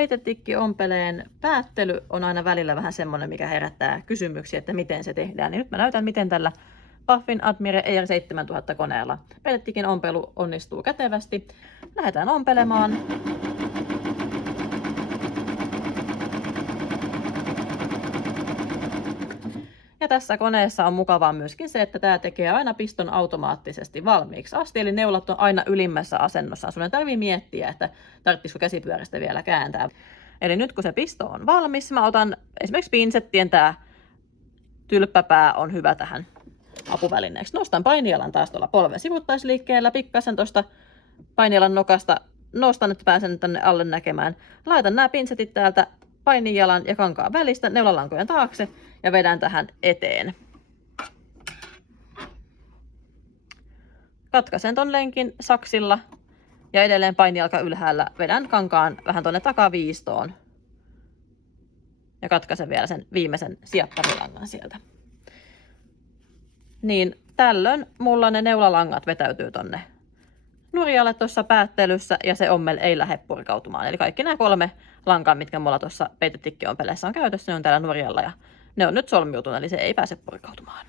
Peitetikki-ompeleen päättely on aina välillä vähän semmoinen, mikä herättää kysymyksiä, että miten se tehdään. Niin nyt mä näytän, miten tällä Pfaffin Admire ER7000 koneella peitetikin ompelu onnistuu kätevästi. Lähdetään ompelemaan. Ja tässä koneessa on mukavaa myöskin se, että tämä tekee aina piston automaattisesti valmiiksi asti, eli neulat on aina ylimmässä asennossa. Sun ei tarvitse miettiä, että tarvitsisiko käsipyörästä vielä kääntää. Eli nyt kun se pisto on valmis, mä otan esimerkiksi pinsettien, tämä tylppäpää on hyvä tähän apuvälineeksi. Nostan painijalan taas tuolla polven sivuttaisliikkeellä, pikkasen tuosta painijalan nokasta nostan, että pääsen tänne alle näkemään. Laitan nämä pinsetit täältä painijalan ja kankaan välistä neulalankojen taakse ja vedän tähän eteen. Katkaisen ton lenkin saksilla ja edelleen painijalka ylhäällä vedän kankaan vähän tuonne takaviistoon. Ja katkaisen vielä sen viimeisen sijattarilangan sieltä. Niin tällöin mulla ne neulalangat vetäytyy tonne nurjalle tuossa päättelyssä ja se ommel ei lähde purkautumaan. Eli kaikki nämä 3 lankaa, mitkä mulla tuossa peitetikki-ompeleessa on käytössä, ne on täällä nurjalla ja ne on nyt solmiutunut, eli se ei pääse purkautumaan.